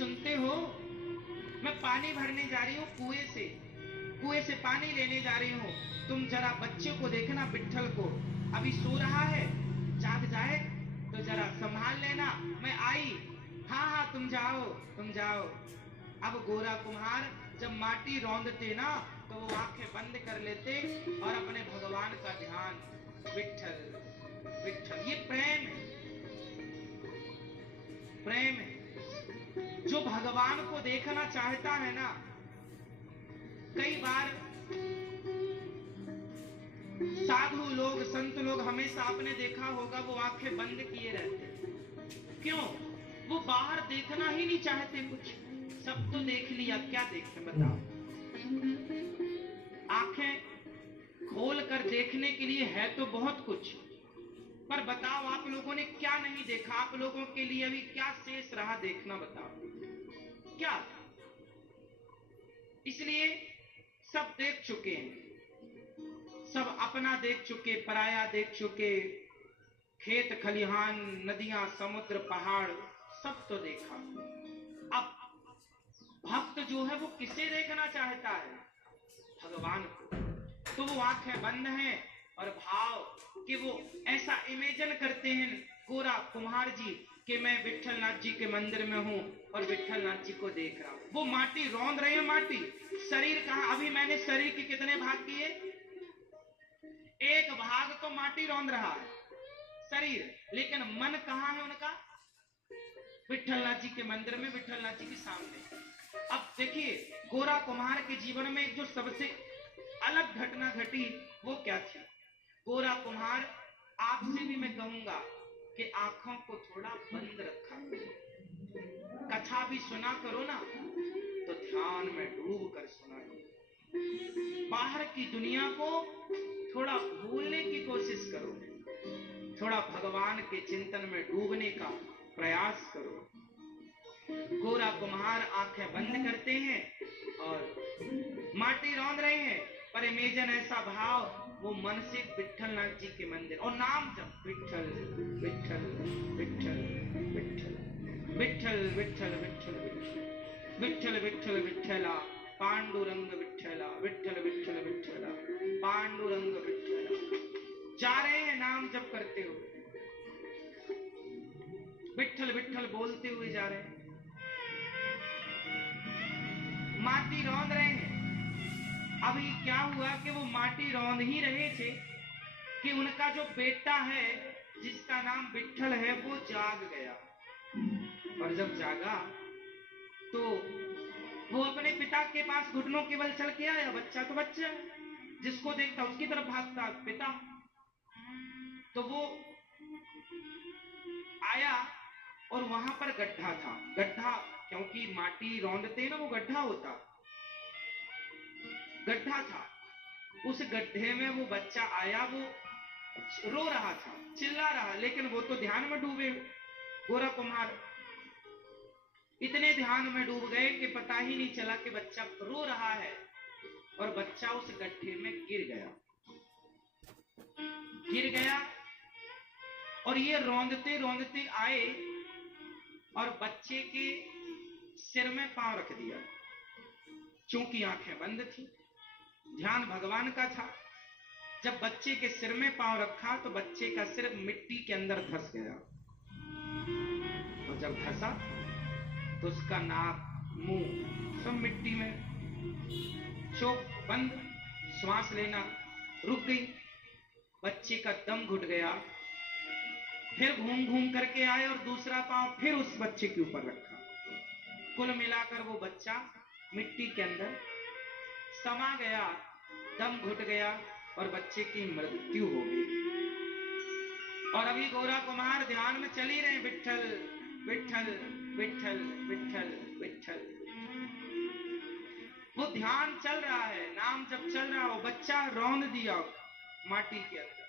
सुनते हो? मैं पानी भरने जा रही हूँ कुएं से पानी लेने जा रही हूँ। तुम जरा बच्चे को देखना, विट्ठल को, अभी सो रहा है, जाग जाए तो जरा संभाल लेना, मैं आई। हाँ हाँ तुम जाओ तुम जाओ। अब गोरा कुम्हार जब माटी रौंदते ना तो वो आंखें बंद कर लेते और अपने भगवान का ध्यान, विट्ठल विट्ठल। ये प्रेम है, प्रेम है। जो भगवान को देखना चाहता है ना, कई बार साधु लोग, संत लोग, हमेशा आपने देखा होगा वो आंखें बंद किए रहते। क्यों? वो बाहर देखना ही नहीं चाहते कुछ। सब तो देख लिया, क्या देखें बताओ? आंखें खोल कर देखने के लिए है तो बहुत कुछ, पर बताओ आप लोगों ने क्या नहीं देखा? आप लोगों के लिए अभी क्या शेष रहा देखना, बताओ क्या? इसलिए सब देख चुके हैं, सब अपना देख चुके, पराया देख चुके, खेत खलिहान, नदियां, समुद्र, पहाड़, सब तो देखा। अब भक्त जो है वो किसे देखना चाहता है? भगवान को। तो वो आंखें बंद हैं और भाव कि वो ऐसा इमेजिन करते हैं, गोरा कुम्हार जी, कि मैं विट्ठलनाथ जी के मंदिर में हूं और विट्ठलनाथ जी को देख रहा हूं। वो माटी रौंद रहे हैं, माटी। शरीर कहां? अभी मैंने शरीर के कितने भाग किए? एक भाग तो माटी रौंद रहा है शरीर, लेकिन मन कहां है उनका? विट्ठलनाथ जी के मंदिर में, विट्ठलनाथ जी के सामने। अब देखिए, गोरा कुम्हार के जीवन में जो सबसे अलग घटना घटी वो क्या थी? गोरा कुम्हार, आपसे भी मैं कहूंगा कि आंखों को थोड़ा बंद रखा करो। कथा भी सुना करो ना तो ध्यान में डूब कर सुना करो। बाहर की दुनिया को थोड़ा भूलने की कोशिश करो, थोड़ा भगवान के चिंतन में डूबने का प्रयास करो। गोरा कुम्हार आंखें बंद करते हैं और माटी रौंद रहे हैं, पर इमेजन ऐसा भाव, वो मन से विट्ठलनाथ जी के मंदिर और नाम जब, विट्ठल विट्ठल विट्ठल विट्ठल विट्ठल विट्ठल विट्ठल विट्ठल विट्ठल विट्ठला पांडुरंग विट्ठला, विट्ठल विट्ठल विट्ठला पांडुरंग विट्ठला। जा रहे हैं नाम जप करते हुए, विट्ठल विट्ठल बोलते हुए जा रहे हैं, माटी रौंद रहे हैं। अभी क्या हुआ कि वो माटी रौंद ही रहे थे कि उनका जो बेटा है, जिसका नाम विट्ठल है, वो जाग गया। और जब जागा तो वो अपने पिता के पास घुटनों के बल चल के आया। बच्चा तो बच्चा, जिसको देखता उसकी तरफ भागता पिता। तो वो आया और वहां पर गड्ढा था। गड्ढा, क्योंकि माटी रौंदते ना, वो गड्ढा होता, गड्ढा था। उस गड्ढे में वो बच्चा आया, वो रो रहा था, चिल्ला रहा, लेकिन वो तो ध्यान में डूबे। गोरा कुम्हार इतने ध्यान में डूब गए कि पता ही नहीं चला कि बच्चा रो रहा है, और बच्चा उस गड्ढे में गिर गया। और ये रौंदते रौंदते आए और बच्चे के सिर में पांव रख दिया। चूंकि आंखें बंद थी, ध्यान भगवान का था। जब बच्चे के सिर में पांव रखा तो बच्चे का सिर मिट्टी के अंदर धंस गया, और जब धंसा तो उसका नाक, मुंह सब मिट्टी में, चोक बंद, श्वास लेना रुक गई, बच्चे का दम घुट गया। फिर घूम घूम करके आए और दूसरा पांव फिर उस बच्चे के ऊपर रखा। कुल मिलाकर वो बच्चा मिट्टी के अंदर समा गया, दम घुट गया और बच्चे की मृत्यु हो गई। और अभी गोरा कुम्हार ध्यान में चल ही रहे, विट्ठल विट्ठल विट्ठल विट्ठल विट्ठल। वो ध्यान चल रहा है, नाम जब चल रहा हो, बच्चा रौंद दिया माटी के अंदर।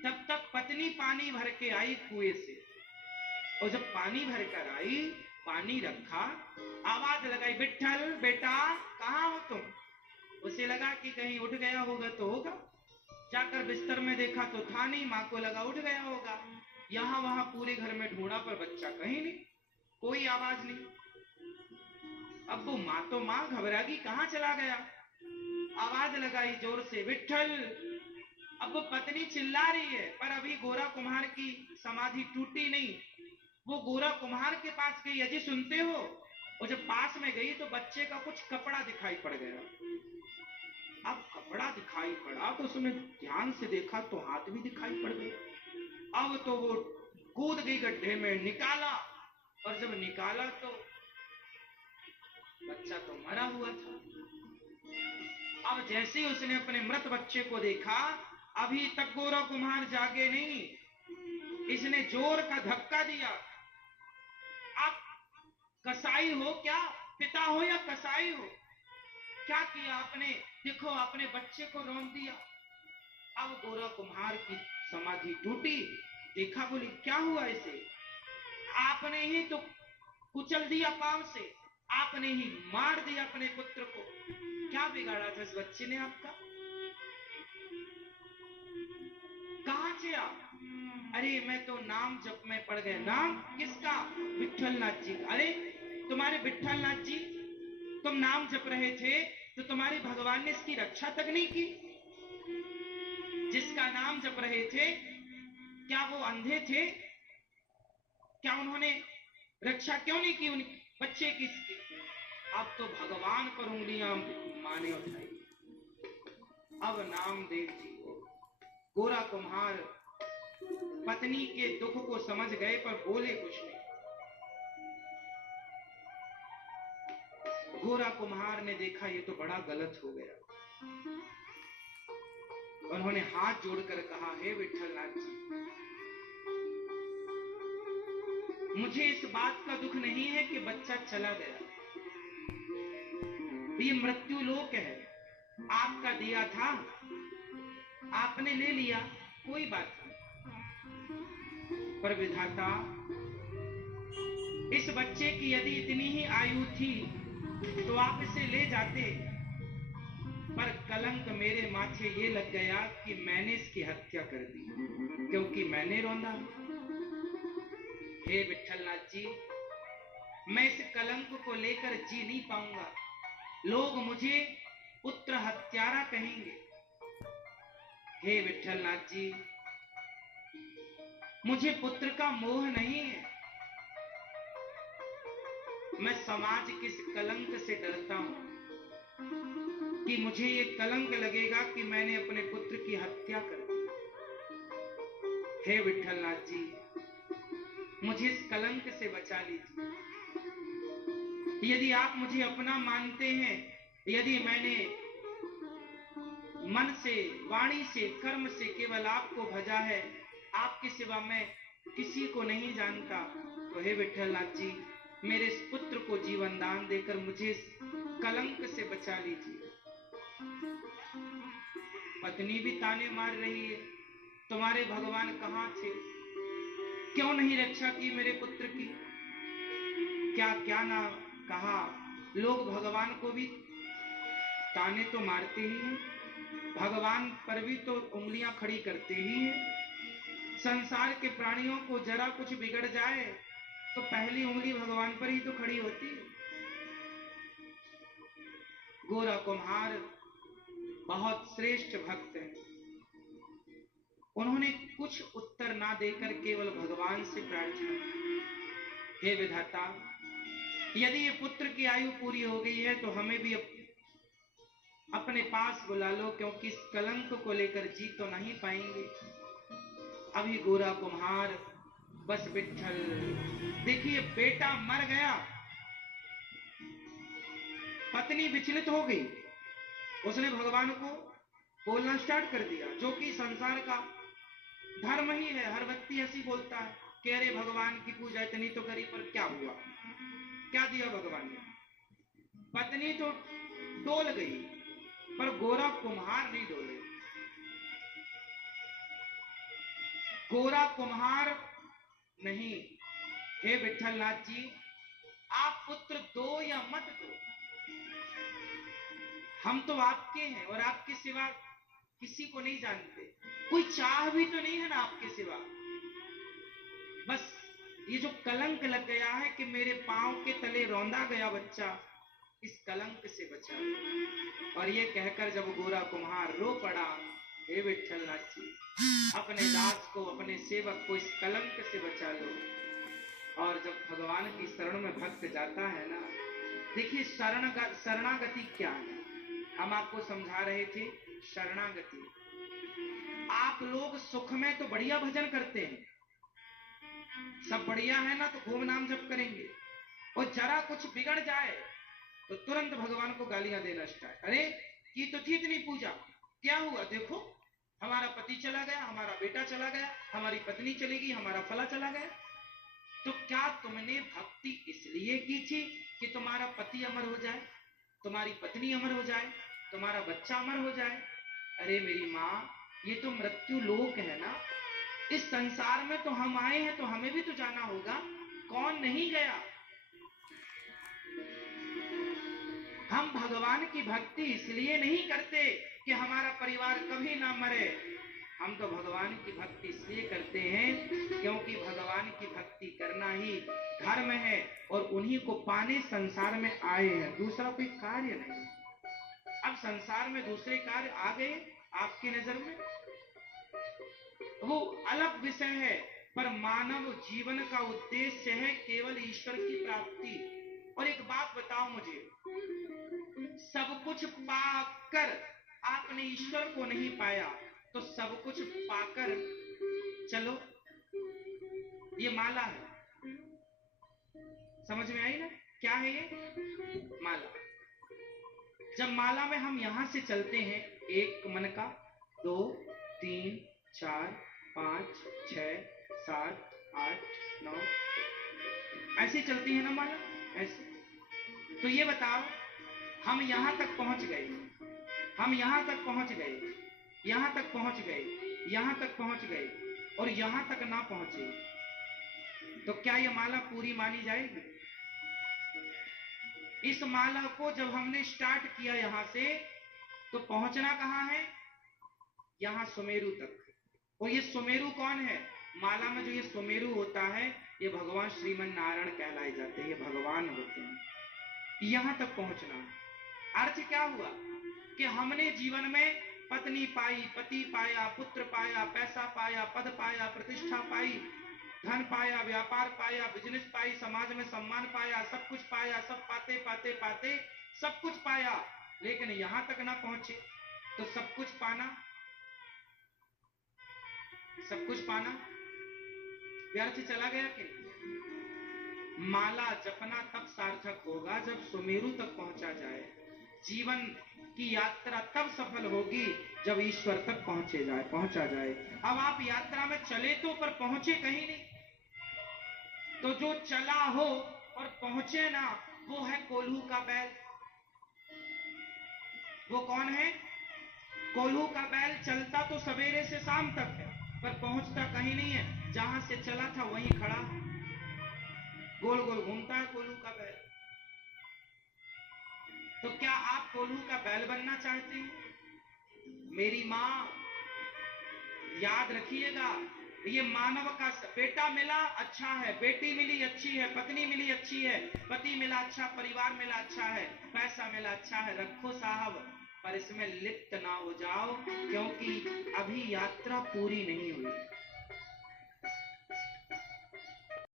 तब तक पत्नी पानी भर के आई कुएं से, और जब पानी भर कर आई, पानी रखा, आवाज लगाई, विट्ठल बेटा कहाँ हो तुम? उसे लगा कि कहीं उठ गया होगा तो होगा, जाकर बिस्तर में देखा तो था नहीं, माँ को लगा उठ गया होगा। यहां वहां पूरे घर में ढूंढा पर बच्चा कहीं नहीं, कोई आवाज नहीं। अब वो माँ तो माँ घबरा गई, कहाँ चला गया। आवाज लगाई जोर से, विट्ठल। अब वो पत्नी चिल्ला रही है, पर अभी गोरा कुम्हार की समाधि टूटी नहीं। वो गोरा कुम्हार के पास गई, अजी सुनते हो। और जब पास में गई तो बच्चे का कुछ कपड़ा दिखाई पड़ गया। अब कपड़ा दिखाई पड़ा तो उसने ध्यान से देखा तो हाथ भी दिखाई पड़ गया। अब तो वो कूद गई गड्ढे में, निकाला, और जब निकाला तो बच्चा तो मरा हुआ था। अब जैसे ही उसने अपने मृत बच्चे को देखा, अभी तक गोरा कुम्हार जागे नहीं, इसने जोर का धक्का दिया। आप कसाई हो क्या, पिता हो या कसाई हो, क्या किया आपने, देखो अपने बच्चे को रौंद दिया। अब गोरा कुम्हार की समाधि टूटी, देखा, बोली क्या हुआ इसे, आपने ही तो कुचल दिया पांव से, आपने ही मार दिया अपने पुत्र को, क्या बिगाड़ा था इस बच्चे ने आपका, कहां से आप। अरे मैं तो नाम जप में पड़ गया। नाम किसका, विट्ठलनाथ जी। अरे तुम्हारे विट्ठलनाथ जी, तुम नाम जप रहे थे तो तुम्हारे भगवान ने इसकी रक्षा तक नहीं की। जिसका नाम जप रहे थे, क्या वो अंधे थे, क्या उन्होंने रक्षा क्यों नहीं की उनकी बच्चे की इसकी। अब तो भगवान पर उंगलियां माने उठाई। अब नामदेव जी को गोरा कुम्हार पत्नी के दुख को समझ गए, पर बोले कुछ नहीं। गोरा कुम्हार ने देखा ये तो बड़ा गलत हो गया। उन्होंने हाथ जोड़कर कहा, हे विट्ठलनाथ जी, मुझे इस बात का दुख नहीं है कि बच्चा चला गया, ये मृत्यु लोक है, आपका दिया था, आपने ले लिया, कोई बात नहीं। पर विधाता, इस बच्चे की यदि इतनी ही आयु थी तो आप इसे ले जाते, पर कलंक मेरे माथे ये लग गया कि मैंने इसकी हत्या कर दी, क्योंकि मैंने रौंदा। हे विट्ठलनाथ जी, मैं इस कलंक को लेकर जी नहीं पाऊंगा, लोग मुझे पुत्र हत्यारा कहेंगे। हे विट्ठलनाथ जी, मुझे पुत्र का मोह नहीं है, मैं समाज के इस कलंक से डरता हूं कि मुझे ये कलंक लगेगा कि मैंने अपने पुत्र की हत्या कर दी। हे विट्ठलनाथ जी, मुझे इस कलंक से बचा लीजिए। यदि आप मुझे अपना मानते हैं, यदि मैंने मन से, वाणी से, कर्म से केवल आपको भजा है, आपके सिवा मैं किसी को नहीं जानता, तो हे विट्ठलनाथ जी, मेरे इस पुत्र को जीवन दान देकर मुझे इस कलंक से बचा लीजिए। पत्नी भी ताने मार रही है, तुम्हारे भगवान कहां थे, क्यों नहीं रक्षा की मेरे पुत्र की, क्या क्या ना कहा। लोग भगवान को भी ताने तो मारते ही हैं, भगवान पर भी तो उंगलियां खड़ी करते ही हैं। संसार के प्राणियों को जरा कुछ बिगड़ जाए तो पहली उंगली भगवान पर ही तो खड़ी होती है। गोरा कुम्हार बहुत श्रेष्ठ भक्त हैं, उन्होंने कुछ उत्तर ना देकर केवल भगवान से प्रार्थना की, हे विधाता, यदि ये पुत्र की आयु पूरी हो गई है तो हमें भी अपने पास बुला लो, क्योंकि इस कलंक को लेकर जी तो नहीं पाएंगे। अभी गोरा कुम्हार बस विट्ठल, देखिए बेटा मर गया, पत्नी विचलित हो गई, उसने भगवान को बोलना स्टार्ट कर दिया, जो कि संसार का धर्म ही है। हर व्यक्ति ऐसी बोलता है कि अरे भगवान की पूजा इतनी तो करी, पर क्या हुआ, क्या दिया भगवान ने। पत्नी तो डोल गई, पर गोरा कुम्हार नहीं डोले। गोरा कुम्हार नहीं, हे विट्ठलनाथ जी, आप पुत्र दो या मत दो, हम तो आपके हैं और आपके सिवा किसी को नहीं जानते, कोई चाह भी तो नहीं है ना आपके सिवा। बस ये जो कलंक लग गया है कि मेरे पांव के तले रौंदा गया बच्चा, इस कलंक से बचा लो। और ये कहकर जब गोरा कुम्हार रो पड़ा, हे विठलनाथ जी, अपने दास को, अपने सेवक को इस कलंक से बचा लो। और जब भगवान की शरण में भक्त जाता है ना, देखिए शरणागति क्या है, हम आपको समझा रहे थे। शरणागति, आप लोग सुख में तो बढ़िया भजन करते हैं, सब बढ़िया है ना, तो खूब नाम जप करेंगे, और जरा कुछ बिगड़ जाए तो तुरंत भगवान को गालियां देना स्टार्ट। अरे की तो थी इतनी पूजा, क्या हुआ, देखो हमारा पति चला गया, हमारा बेटा चला गया, हमारी पत्नी चली गई, हमारा फला चला गया। तो क्या तुमने भक्ति इसलिए की थी कि तुम्हारा पति अमर हो जाए, तुम्हारी पत्नी अमर हो जाए, तुम्हारा बच्चा अमर हो जाए? अरे मेरी माँ, ये तो मृत्यु लोक है ना, इस संसार में तो हम आए हैं, तो हमें भी तो जाना होगा, कौन नहीं गया। हम भगवान की भक्ति इसलिए नहीं करते कि हमारा परिवार कभी ना मरे, हम तो भगवान की भक्ति इसलिए करते हैं क्योंकि भगवान की भक्ति करना ही धर्म है, और उन्हीं को पाने संसार में आए हैं, दूसरा कोई कार्य नहीं। अब संसार में दूसरे कार्य आ गए आपकी नजर में, वो अलग विषय है, पर मानव जीवन का उद्देश्य है केवल ईश्वर की प्राप्ति। और एक बात बताओ मुझे, सब कुछ पाकर आपने ईश्वर को नहीं पाया, तो सब कुछ पाकर चलो, ये माला है, समझ में आई ना, क्या है ये माला। जब माला में हम यहां से चलते हैं, एक मन का, 2 3 4 5 6 7 8 9, ऐसे चलती है ना माला, ऐसे। तो ये बताओ, हम यहां तक पहुंच गए, हम यहां तक पहुंच गए, यहां तक पहुंच गए, यहां तक पहुंच गए, और यहां तक ना पहुंचे, तो क्या ये माला पूरी मानी जाएगी? इस माला को जब हमने स्टार्ट किया यहां से, तो पहुंचना कहां है? यहां सुमेरु तक। और ये सुमेरु कौन है? माला में जो ये सुमेरु होता है, ये भगवान श्रीमन नारायण कहलाए जाते हैं, ये भगवान होते हैं। यहां तक पहुंचना अर्थ क्या हुआ कि हमने जीवन में पत्नी पाई, पति पाया, पुत्र पाया, पैसा पाया, पद पाया, प्रतिष्ठा पाई, धन पाया, व्यापार पाया, बिजनेस पाई, समाज में सम्मान पाया, सब कुछ पाया, सब पाते पाते पाते सब कुछ पाया, लेकिन यहां तक ना पहुंचे, तो सब कुछ पाना, सब कुछ पाना व्यर्थ चला गया कि? माला जपना तब सार्थक होगा जब सुमेरु तक पहुंचा जाए। जीवन की यात्रा तब सफल होगी जब ईश्वर तक पहुंचा जाए। अब आप यात्रा में चले तो, पर पहुंचे कहीं नहीं। तो जो चला हो और पहुंचे ना, वो है कोल्हू का बैल। वो कौन है? कोल्हू का बैल चलता तो सवेरे से शाम तक है, पर पहुंचता कहीं नहीं है, जहां से चला था वहीं खड़ा, गोल गोल घूमता है कोल्हू का बैल। तो क्या आप कोल्हू का बैल बनना चाहते हैं? मेरी मां, याद रखिएगा, ये मानव का बेटा मिला अच्छा है, बेटी मिली अच्छी है, पत्नी मिली अच्छी है, पति मिला अच्छा, परिवार मिला अच्छा है, पैसा मिला अच्छा है, रखो साहब, पर इसमें लिप्त ना हो जाओ, क्योंकि अभी यात्रा पूरी नहीं हुई।